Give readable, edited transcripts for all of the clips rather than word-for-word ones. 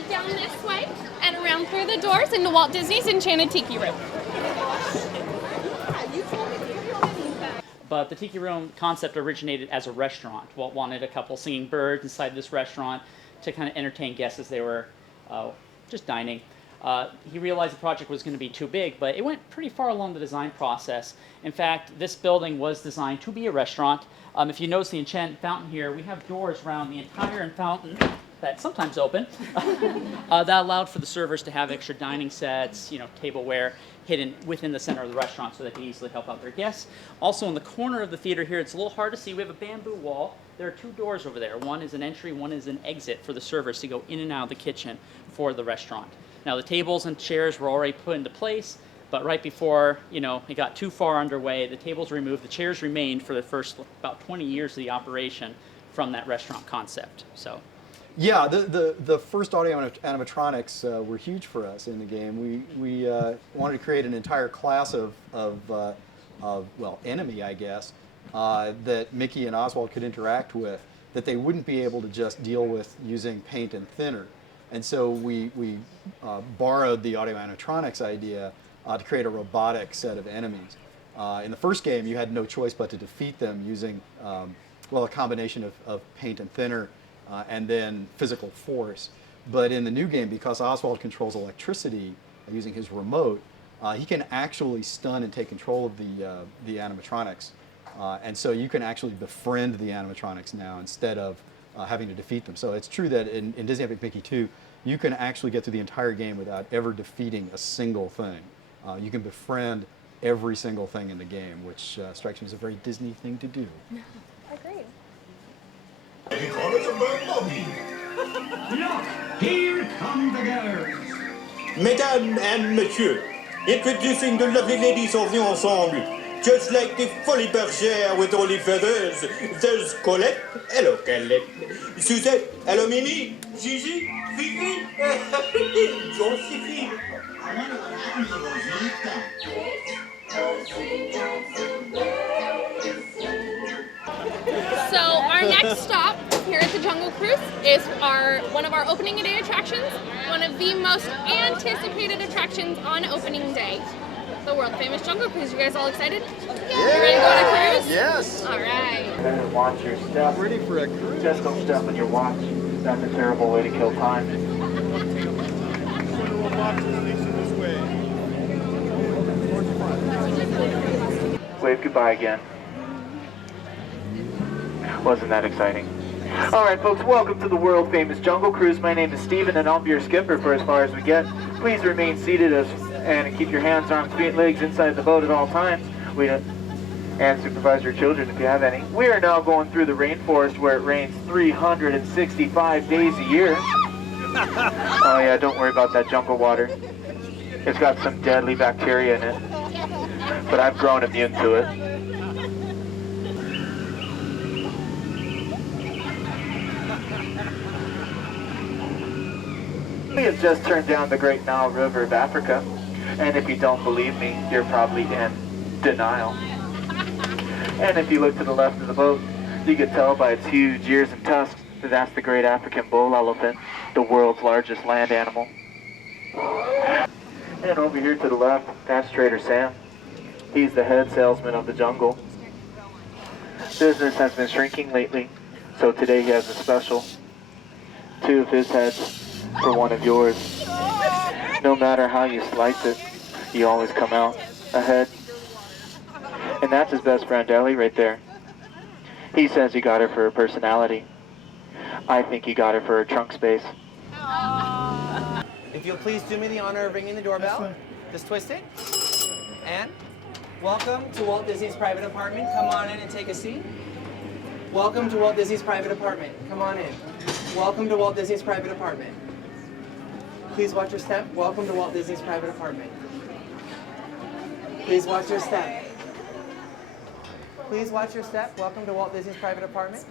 head down this way and around through the doors into Walt Disney's Enchanted Tiki Room. But the Tiki Room concept originated as a restaurant. Walt wanted a couple singing birds inside this restaurant to kind of entertain guests as they were just dining. He realized the project was going to be too big, but it went pretty far along the design process. In fact, this building was designed to be a restaurant. If you notice the Enchanted fountain here, we have doors around the entire fountain that sometimes open that allowed for the servers to have extra dining sets, tableware hidden within the center of the restaurant so they could easily help out their guests. Also in the corner of the theater here, it's a little hard to see, we have a bamboo wall. There are two doors over there. One is an entry, one is an exit for the servers to go in and out of the kitchen for the restaurant. Now the tables and chairs were already put into place, but right before it got too far underway, the tables were removed, the chairs remained for the first about 20 years of the operation from that restaurant concept. So. Yeah, the first audio animatronics were huge for us in the game. We wanted to create an entire class of enemy, I guess, that Mickey and Oswald could interact with, that they wouldn't be able to just deal with using paint and thinner. And so we borrowed the audio animatronics idea to create a robotic set of enemies. In the first game, you had no choice but to defeat them using, a combination of paint and thinner and then physical force. But in the new game, because Oswald controls electricity using his remote, he can actually stun and take control of the animatronics. And so you can actually befriend the animatronics now instead of having to defeat them. So it's true that in Disney Epic Mickey 2, you can actually get through the entire game without ever defeating a single thing. You can befriend every single thing in the game, which strikes me as a very Disney thing to do. Agreed. Look, here come the girls. Mesdames and messieurs, introducing the lovely ladies all venus ensemble. Just like the Folly Bergère with all the feathers, there's Colette, hello Colette, Suzette, hello Mimi, Gigi, Fifi, Josephine. I wonder what happened to Rosita. So our next stop here at the Jungle Cruise is one of our opening day attractions, one of the most anticipated attractions on opening day. The world famous Jungle Cruise. You guys all excited? Yeah. You ready to go on a cruise? Yes. All right. Watch your step. Ready for a cruise. Just don't step on your watch. That's a terrible way to kill time. Wave goodbye again. Wasn't that exciting? All right, folks, welcome to the world famous Jungle Cruise. My name is Steven, and I'll be your skipper for as far as we get. Please remain seated and keep your hands, arms, feet, and legs inside the boat at all times. And supervise your children if you have any. We are now going through the rainforest where it rains 365 days a year. Oh yeah, don't worry about that jungle water. It's got some deadly bacteria in it, but I've grown immune to it. We have just turned down the Great Nile River of Africa, and if you don't believe me, you're probably in denial. And if you look to the left of the boat, you can tell by its huge ears and tusks that that's the great African bull elephant, the world's largest land animal. And over here to the left, that's Trader Sam. He's the head salesman of the jungle. Business has been shrinking lately, so today he has a special. 2 of his heads for 1 of yours. No matter how you slice it, you always come out ahead. And that's his best friend Ellie right there. He says he got her for her personality. I think he got her for her trunk space. If you'll please do me the honor of ringing the doorbell. Just twist it. And welcome to Walt Disney's private apartment. Come on in and take a seat. Welcome to Walt Disney's private apartment. Come on in. Welcome to Walt Disney's private apartment. Please watch your step. Welcome to Walt Disney's private apartment. Please watch your step. Please watch your step. Welcome to Walt Disney's private apartment.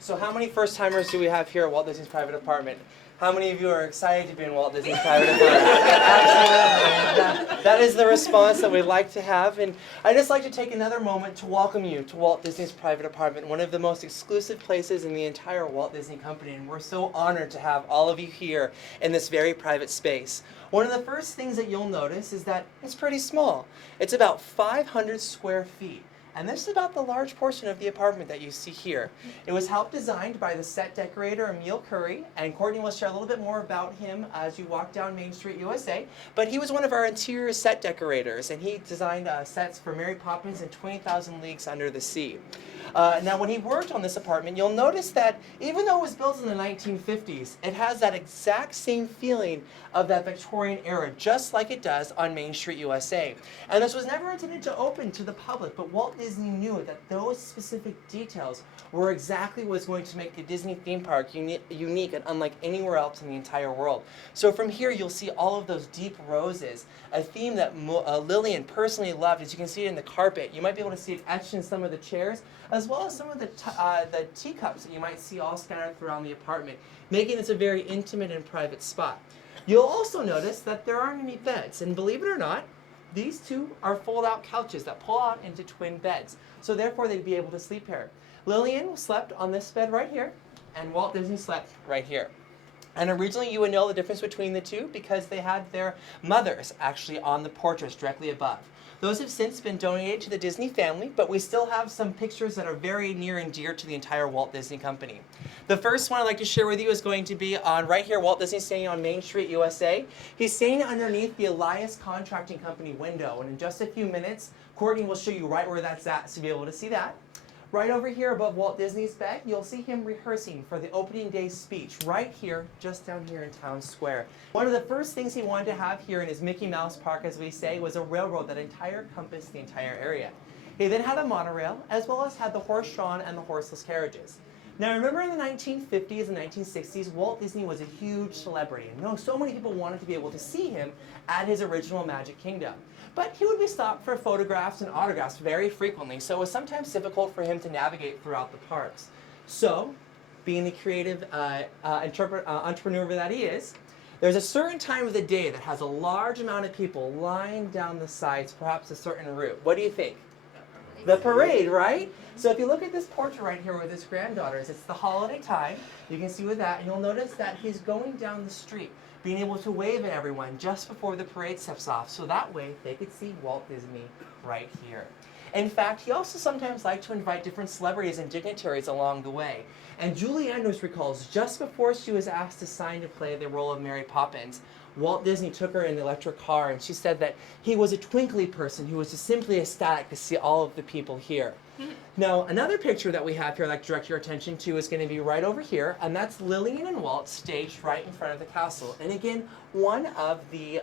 So how many first-timers do we have here at Walt Disney's private apartment? How many of you are excited to be in Walt Disney's private apartment? Absolutely. That is the response that we'd like to have. And I'd just like to take another moment to welcome you to Walt Disney's private apartment, one of the most exclusive places in the entire Walt Disney Company. And we're so honored to have all of you here in this very private space. One of the first things that you'll notice is that it's pretty small. It's about 500 square feet. And this is about the large portion of the apartment that you see here. It was helped designed by the set decorator Emil Curry, and Courtney will share a little bit more about him as you walk down Main Street, USA. But he was one of our interior set decorators, and he designed sets for Mary Poppins and 20,000 Leagues Under the Sea. Now, when he worked on this apartment, you'll notice that even though it was built in the 1950s, it has that exact same feeling of that Victorian era, just like it does on Main Street, USA. And this was never intended to open to the public, but Walt Disney knew that those specific details were exactly what's going to make the Disney theme park unique and unlike anywhere else in the entire world. So from here, you'll see all of those deep roses, a theme that Lillian personally loved. As you can see it in the carpet, you might be able to see it etched in some of the chairs, as well as some of the teacups that you might see all scattered throughout the apartment, making this a very intimate and private spot. You'll also notice that there aren't any beds, and believe it or not, these two are fold-out couches that pull out into twin beds, so therefore they'd be able to sleep here. Lillian slept on this bed right here, and Walt Disney slept right here. And originally you would know the difference between the two because they had their mothers actually on the portraits directly above. Those have since been donated to the Disney family, but we still have some pictures that are very near and dear to the entire Walt Disney Company. The first one I'd like to share with you is going to be on right here, Walt Disney standing on Main Street, USA. He's standing underneath the Elias Contracting Company window, and in just a few minutes, Courtney will show you right where that's at, so you'll be able to see that. Right over here above Walt Disney's bed, you'll see him rehearsing for the opening day speech right here, just down here in Town Square. One of the first things he wanted to have here in his Mickey Mouse Park, as we say, was a railroad that encompassed the entire area. He then had a monorail, as well as had the horse-drawn and the horseless carriages. Now remember in the 1950s and 1960s, Walt Disney was a huge celebrity. And so many people wanted to be able to see him at his original Magic Kingdom. But he would be stopped for photographs and autographs very frequently, so it was sometimes difficult for him to navigate throughout the parks. So, being the creative entrepreneur that he is, there's a certain time of the day that has a large amount of people lying down the sides, perhaps a certain route. What do you think? The parade, right? So if you look at this portrait right here with his granddaughters, it's the holiday time. You can see with that, and you'll notice that he's going down the street, being able to wave at everyone just before the parade steps off, so that way they could see Walt Disney right here. In fact, he also sometimes liked to invite different celebrities and dignitaries along the way. And Julie Andrews recalls just before she was asked to sign to play the role of Mary Poppins, Walt Disney took her in the electric car, and she said that he was a twinkly person who was just simply ecstatic to see all of the people here. Now, another picture that we have here I'd like to direct your attention to is going to be right over here, and that's Lillian and Walt staged right in front of the castle. And again, one of the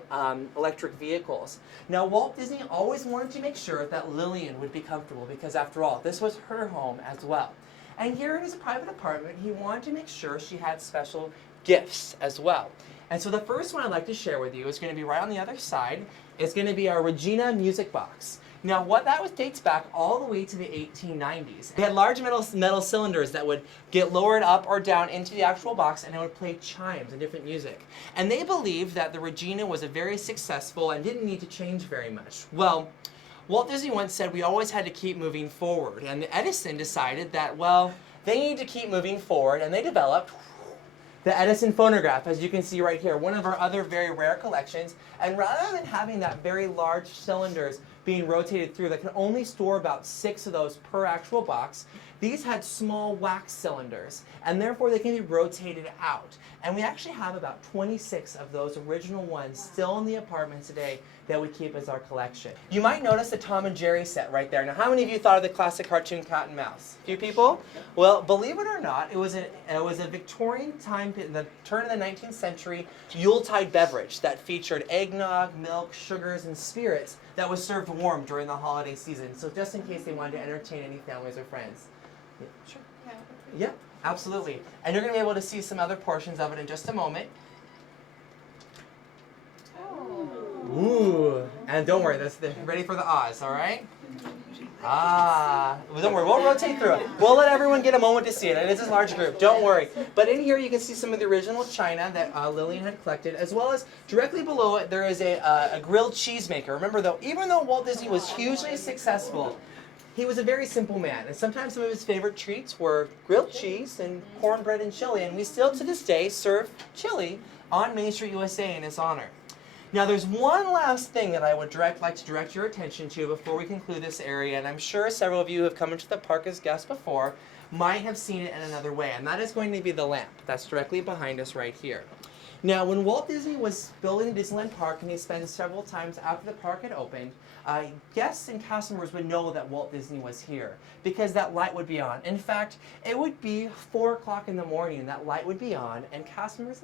electric vehicles. Now, Walt Disney always wanted to make sure that Lillian would be comfortable because, after all, this was her home as well. And here in his private apartment, he wanted to make sure she had special gifts as well. And so the first one I'd like to share with you is going to be right on the other side. It's going to be our Regina music box. Now, what that was dates back all the way to the 1890s. They had large metal cylinders that would get lowered up or down into the actual box, and it would play chimes and different music. And they believed that the Regina was a very successful and didn't need to change very much. Well, Walt Disney once said we always had to keep moving forward, and Edison decided that, well, they need to keep moving forward, and they developed the Edison Phonograph, as you can see right here, one of our other very rare collections. And rather than having that very large cylinders being rotated through that can only store about 6 of those per actual box, these had small wax cylinders, and therefore they can be rotated out. And we actually have about 26 of those original ones still in the apartment today that we keep as our collection. You might notice the Tom and Jerry set right there. Now, how many of you thought of the classic cartoon Cat and Mouse? A few people? Well, believe it or not, it was a Victorian time, in the turn of the 19th century, Yuletide beverage that featured eggnog, milk, sugars, and spirits that was served warm during the holiday season. So just in case they wanted to entertain any families or friends. Yeah, sure. Yeah, absolutely. And you're going to be able to see some other portions of it in just a moment. Ooh, and don't worry, ready for the Oz, all right? Ah, well, don't worry, we'll rotate through it. We'll let everyone get a moment to see it. It is a large group, don't worry. But in here you can see some of the original china that Lillian had collected, as well as directly below it there is a grilled cheese maker. Remember though, even though Walt Disney was hugely successful, he was a very simple man, and sometimes some of his favorite treats were grilled cheese and cornbread and chili, and we still to this day serve chili on Main Street, USA in his honor. Now there's one last thing that I would like to direct your attention to before we conclude this area, and I'm sure several of you who have come into the park as guests before might have seen it in another way, and that is going to be the lamp that's directly behind us right here. Now when Walt Disney was building Disneyland Park, and he spent it several times after the park had opened, guests and customers would know that Walt Disney was here because that light would be on. In fact, it would be 4 o'clock in the morning and that light would be on, and customers,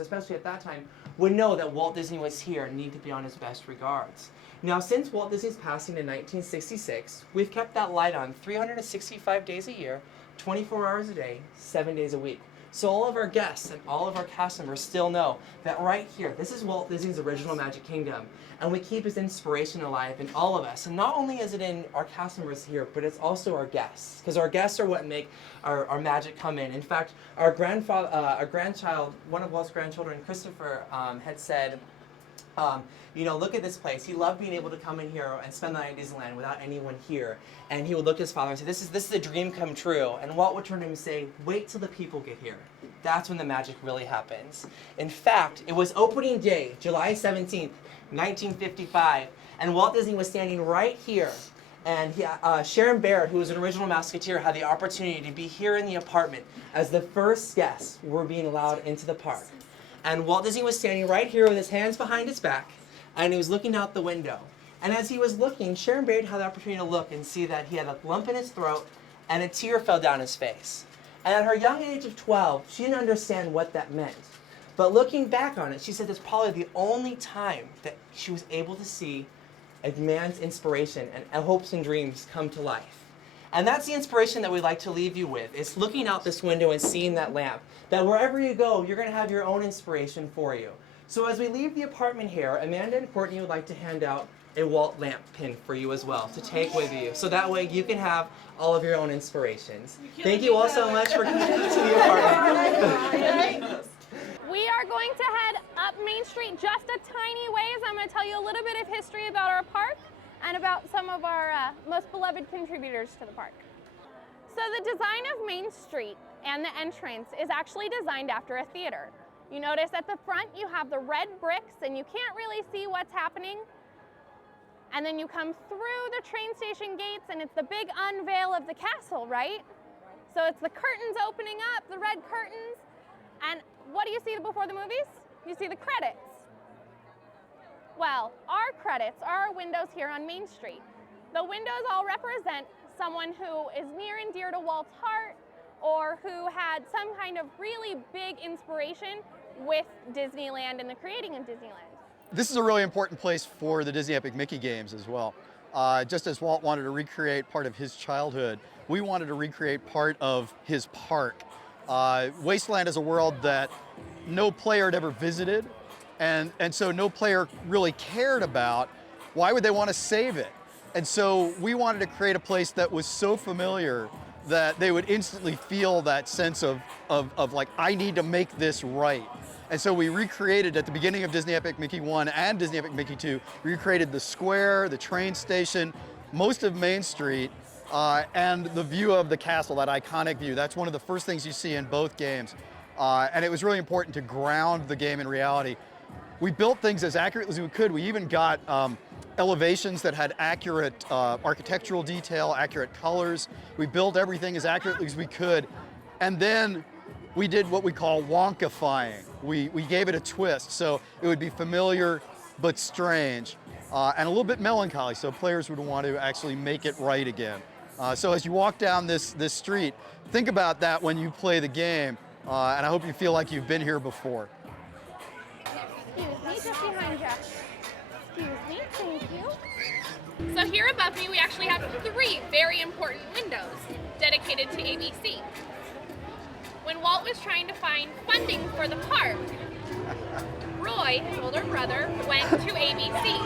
especially at that time, would know that Walt Disney was here and need to be on his best regards. Now, since Walt Disney's passing in 1966, we've kept that light on 365 days a year, 24 hours a day, 7 days a week. So all of our guests and all of our customers still know that right here, this is Walt Disney's original Magic Kingdom, and we keep his inspiration alive in all of us. And not only is it in our customers here, but it's also our guests, because our guests are what make our magic come in. In fact, our grandchild, one of Walt's grandchildren, Christopher, had said, you know, look at this place. He loved being able to come in here and spend the night at Disneyland without anyone here. And he would look at his father and say, this is a dream come true. And Walt would turn to him and say, wait till the people get here. That's when the magic really happens. In fact, it was opening day, July 17th, 1955, and Walt Disney was standing right here. And Sharon Baird, who was an original Musketeer, had the opportunity to be here in the apartment as the first guests were being allowed into the park. And Walt Disney was standing right here with his hands behind his back, and he was looking out the window. And as he was looking, Sharon Baird had the opportunity to look and see that he had a lump in his throat and a tear fell down his face. And at her young age of 12, she didn't understand what that meant. But looking back on it, she said it's probably the only time that she was able to see a man's inspiration and hopes and dreams come to life. And that's the inspiration that we'd like to leave you with. It's looking out this window and seeing that lamp. That wherever you go, you're going to have your own inspiration for you. So as we leave the apartment here, Amanda and Courtney would like to hand out a Walt lamp pin for you as well to take with you. So that way you can have all of your own inspirations. Thank you all so much for coming to the apartment. We are going to head up Main Street just a tiny ways. I'm going to tell you a little bit of history about our park and about some of our most beloved contributors to the park. So the design of Main Street and the entrance is actually designed after a theater. You notice at the front you have the red bricks and you can't really see what's happening. And then you come through the train station gates and it's the big unveil of the castle, right? So it's the curtains opening up, the red curtains. And what do you see before the movies? You see the credits. Well, our credits are our windows here on Main Street. The windows all represent someone who is near and dear to Walt's heart or who had some kind of really big inspiration with Disneyland and the creating of Disneyland. This is a really important place for the Disney Epic Mickey games as well. Just as Walt wanted to recreate part of his childhood, we wanted to recreate part of his park. Wasteland is a world that no player had ever visited, and so no player really cared about. Why would they want to save it? And so we wanted to create a place that was so familiar that they would instantly feel that sense of like, I need to make this right. And so we recreated at the beginning of Disney Epic Mickey 1 and Disney Epic Mickey 2, recreated the square, the train station, most of Main Street, and the view of the castle, that iconic view. That's one of the first things you see in both games. And it was really important to ground the game in reality. We built things as accurately as we could. We even got elevations that had accurate architectural detail, accurate colors. We built everything as accurately as we could. And then we did what we call wonkifying. We gave it a twist, so it would be familiar but strange, and a little bit melancholy, so players would want to actually make it right again. So as you walk down this street, think about that when you play the game, and I hope you feel like you've been here before. Excuse me, just behind you. Excuse me, thank you. So here above me, we actually have 3 very important windows dedicated to ABC. When Walt was trying to find funding for the park, Roy, his older brother, went to ABC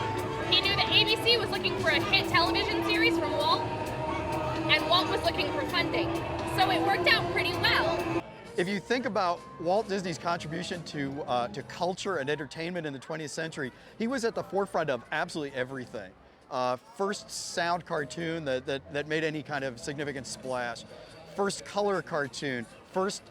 He knew that ABC was looking for a hit television series from Walt, and Walt was looking for funding. So it worked out pretty well. If you think about Walt Disney's contribution to culture and entertainment in the 20th century, he was at the forefront of absolutely everything. First sound cartoon that made any kind of significant splash. First color cartoon. First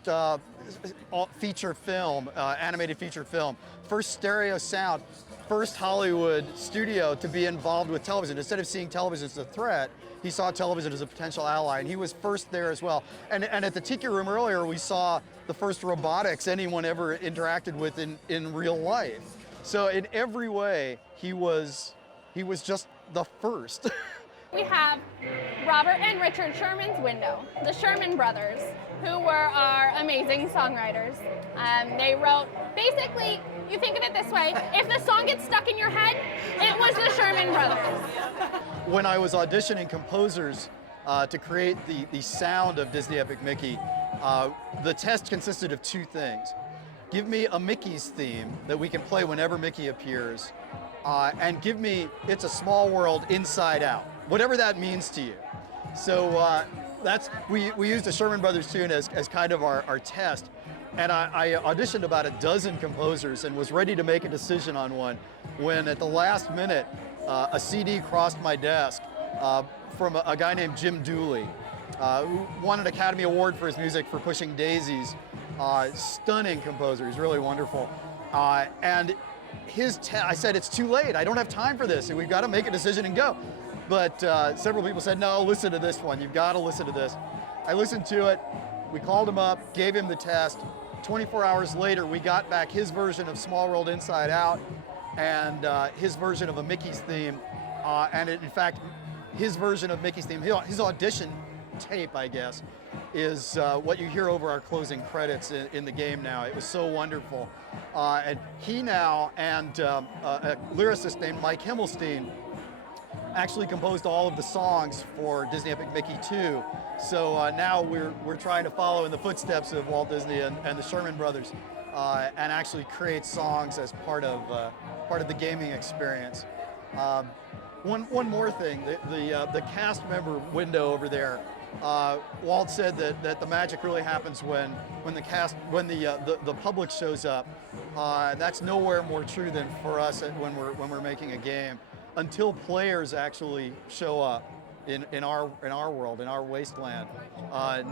feature film, animated feature film. First stereo sound. First Hollywood studio to be involved with television. Instead of seeing television as a threat, he saw television as a potential ally, and he was first there as well. And at the Tiki Room earlier, we saw the first robotics anyone ever interacted with in real life. So in every way, he was just the first. We have Robert and Richard Sherman's Window, the Sherman brothers, who were our amazing songwriters. They wrote, basically, you think of it this way, if the song gets stuck in your head, it was the Sherman brothers. When I was auditioning composers to create the sound of Disney Epic Mickey, the test consisted of two things. Give me a Mickey's theme that we can play whenever Mickey appears, and give me It's a Small World Inside Out, whatever that means to you. So we used a Sherman Brothers tune as kind of our test. And I auditioned about a dozen composers and was ready to make a decision on one when at the last minute a CD crossed my desk from a guy named Jim Dooley, who won an Academy Award for his music for Pushing Daisies. Stunning composer, he's really wonderful. And I said, it's too late, I don't have time for this, and we've got to make a decision and go. But several people said, no, listen to this one, you've got to listen to this. I listened to it, we called him up, gave him the test. 24 hours later, we got back his version of Small World Inside Out and his version of a Mickey's theme. In fact, his version of Mickey's theme, his audition tape, I guess, is what you hear over our closing credits in the game now. It was so wonderful. And he now and a lyricist named Mike Himmelstein actually composed all of the songs for Disney Epic Mickey 2. So now we're trying to follow in the footsteps of Walt Disney and the Sherman Brothers and actually create songs as part of the gaming experience. One more thing, the cast member window over there. Walt said that the magic really happens when the public shows up. That's nowhere more true than for us when we're making a game. Until players actually show up in our world, in our wasteland,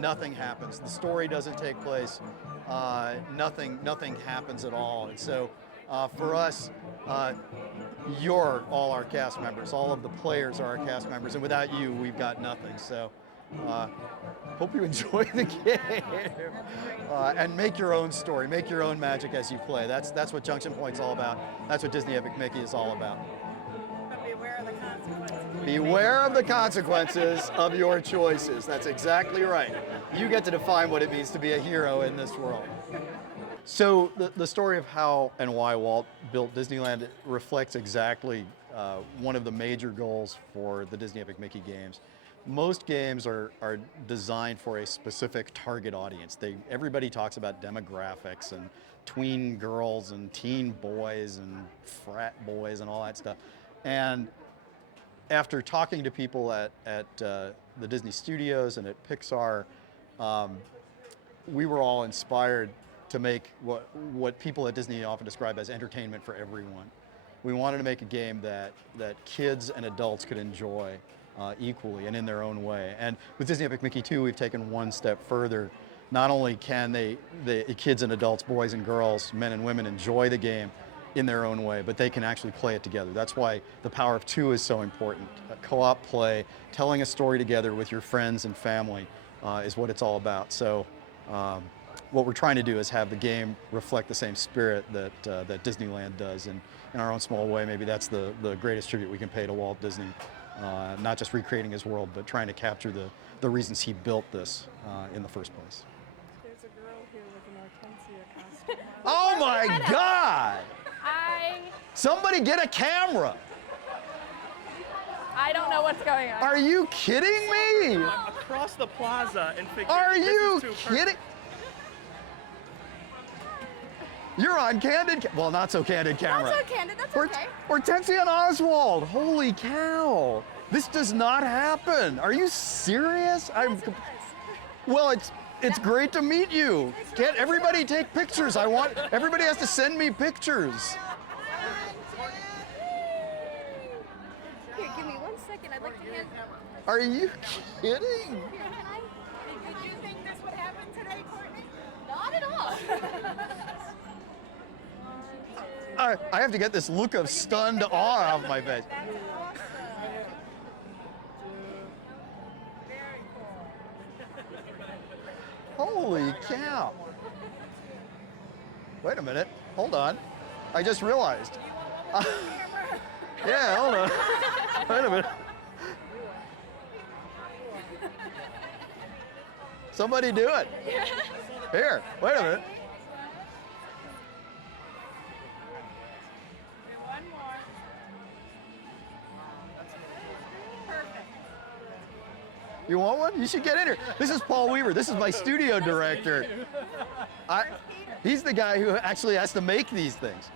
nothing happens. The story doesn't take place. Nothing happens at all. And so for us, you're all our cast members. All of the players are our cast members, and without you, we've got nothing. So hope you enjoy the game and make your own story, make your own magic as you play. That's what Junction Point's all about. That's what Disney Epic Mickey is all about. Beware of the consequences of your choices. That's exactly right. You get to define what it means to be a hero in this world. So the story of how and why Walt built Disneyland reflects exactly one of the major goals for the Disney Epic Mickey games. Most games are designed for a specific target audience. Everybody talks about demographics and tween girls and teen boys and frat boys and all that stuff. And after talking to people at the Disney Studios and at Pixar, we were all inspired to make what people at Disney often describe as entertainment for everyone. We wanted to make a game that kids and adults could enjoy equally and in their own way. And with Disney Epic Mickey 2, we've taken one step further. Not only can the kids and adults, boys and girls, men and women, enjoy the game in their own way, but they can actually play it together. That's why the power of two is so important. A co-op play, telling a story together with your friends and family is what it's all about. So what we're trying to do is have the game reflect the same spirit that Disneyland does. And in our own small way, maybe that's the greatest tribute we can pay to Walt Disney. Not just recreating his world, but trying to capture the reasons he built this in the first place. There's a girl here with an Hortensia costume. Oh my God! Somebody get a camera! I don't know what's going on. Are you kidding me? Across the plaza and figured Are you this is too kidding? You're on candid, well, not so candid camera. Not so candid, that's okay. Hortensia and Oswald, holy cow. This does not happen. Are you serious? Well, it's great to meet you. Can't everybody take pictures? Everybody has to send me pictures. Here, give me 1 second. I'd like to hand. Are you kidding? Did you think this would happen today, Courtney? Not at all. I have to get this look of stunned awe off my face. Holy cow. Wait a minute. Hold on. I just realized. Yeah, hold on. Wait a minute. Somebody do it. Here, wait a minute. One more. Perfect. You want one? You should get in here. This is Paul Weaver. This is my studio director. He's the guy who actually has to make these things.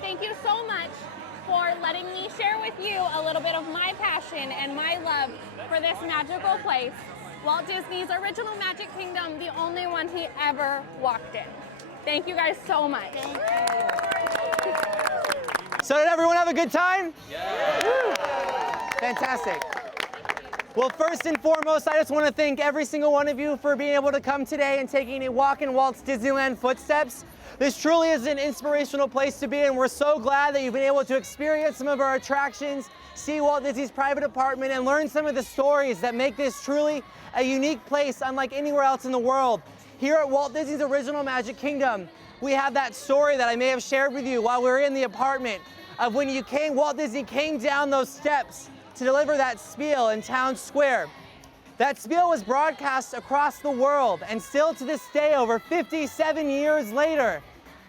Thank you so much for letting me share with you a little bit of my passion and my love for this magical place, Walt Disney's original Magic Kingdom, the only one he ever walked in. Thank you guys so much. Thank you. So did everyone have a good time? Yeah. Fantastic. Well, first and foremost, I just want to thank every single one of you for being able to come today and taking a walk in Walt's Disneyland footsteps. This truly is an inspirational place to be, and we're so glad that you've been able to experience some of our attractions, see Walt Disney's private apartment, and learn some of the stories that make this truly a unique place unlike anywhere else in the world. Here at Walt Disney's original Magic Kingdom, we have that story that I may have shared with you while we were in the apartment of when Walt Disney came down those steps to deliver that spiel in Town Square. That spiel was broadcast across the world, and still to this day, over 57 years later,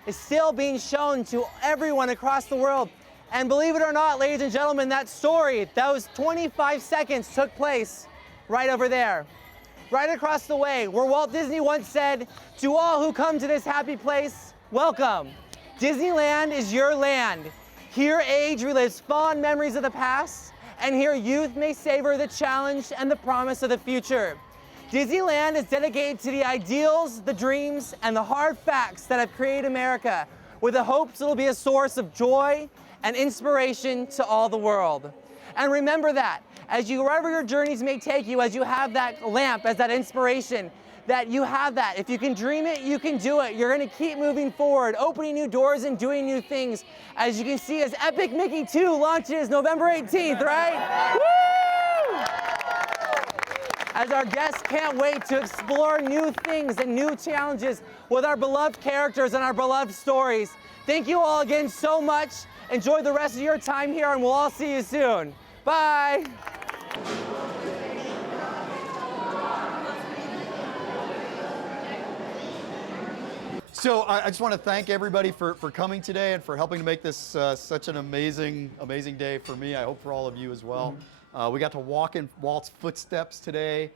is still being shown to everyone across the world. And believe it or not, ladies and gentlemen, that story, those 25 seconds took place right over there, right across the way, where Walt Disney once said, "To all who come to this happy place, welcome. Disneyland is your land. Here age relives fond memories of the past, and here youth may savor the challenge and the promise of the future. Disneyland is dedicated to the ideals, the dreams, and the hard facts that have created America, with the hopes it will be a source of joy and inspiration to all the world." And remember that, wherever your journeys may take you, as you have that lamp as that inspiration, that you have that. If you can dream it, you can do it. You're gonna keep moving forward, opening new doors and doing new things. As you can see, as Epic Mickey 2 launches November 18th, right? Woo! As our guests can't wait to explore new things and new challenges with our beloved characters and our beloved stories. Thank you all again so much. Enjoy the rest of your time here, and we'll all see you soon. Bye. So I just want to thank everybody for coming today and for helping to make this such an amazing day for me. I hope for all of you as well. We got to walk in Walt's footsteps today.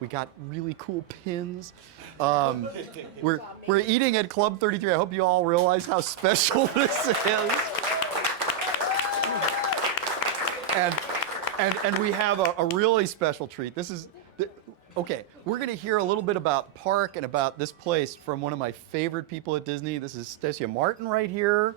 We got really cool pins. We're eating at Club 33. I hope you all realize how special this is. And we have a really special treat. Okay, we're going to hear a little bit about Park and about this place from one of my favorite people at Disney. This is Stacy Martin right here,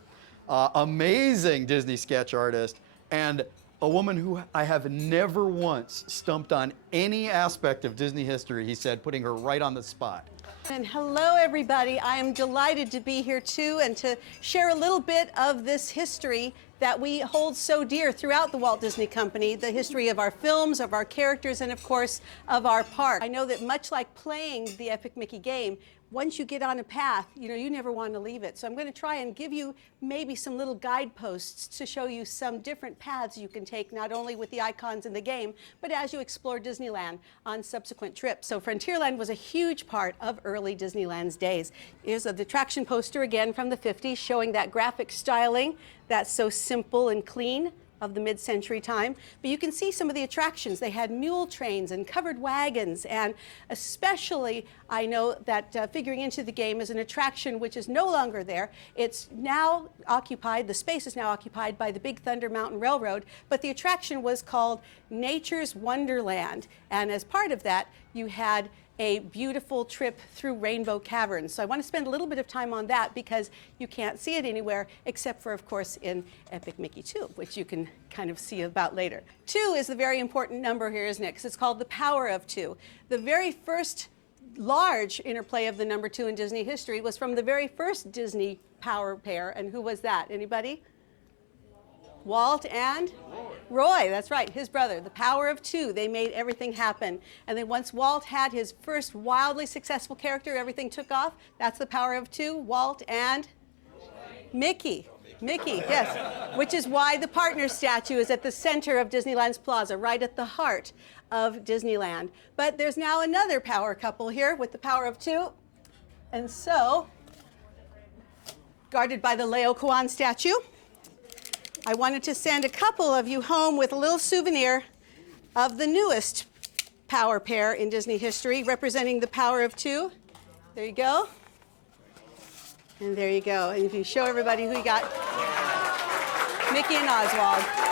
amazing Disney sketch artist, and a woman who I have never once stumped on any aspect of Disney history, he said, putting her right on the spot. And hello, everybody. I am delighted to be here too and to share a little bit of this history that we hold so dear throughout the Walt Disney Company, the history of our films, of our characters, and of course, of our park. I know that much like playing the Epic Mickey game, once you get on a path, you never want to leave it. So I'm going to try and give you maybe some little guideposts to show you some different paths you can take, not only with the icons in the game, but as you explore Disneyland on subsequent trips. So Frontierland was a huge part of early Disneyland's days. Here's the attraction poster again from the 50s showing that graphic styling that's so simple and clean. of the mid-century time. But you can see some of the attractions. They had mule trains and covered wagons, and especially I know that figuring into the game is an attraction which is no longer there. It's now occupied, the space is now occupied by the Big Thunder Mountain Railroad, but the attraction was called Nature's Wonderland. And as part of that, you had a beautiful trip through Rainbow Caverns. So I want to spend a little bit of time on that because you can't see it anywhere except for, of course, in Epic Mickey 2, which you can kind of see about later. 2 is the very important number here, isn't it? Because it's called the power of 2. The very first large interplay of the number 2 in Disney history was from the very first Disney power pair. And who was that? Anybody? Walt and Roy, that's right, his brother. The power of 2, they made everything happen. And then once Walt had his first wildly successful character, everything took off. That's the power of 2, Walt and Mickey. Mickey, yes, which is why the partner statue is at the center of Disneyland's plaza, right at the heart of Disneyland. But there's now another power couple here with the power of 2. And so, guarded by the Laocoon statue, I wanted to send a couple of you home with a little souvenir of the newest power pair in Disney history, representing the power of 2. There you go. And there you go. And if you show everybody who you got, Mickey and Oswald.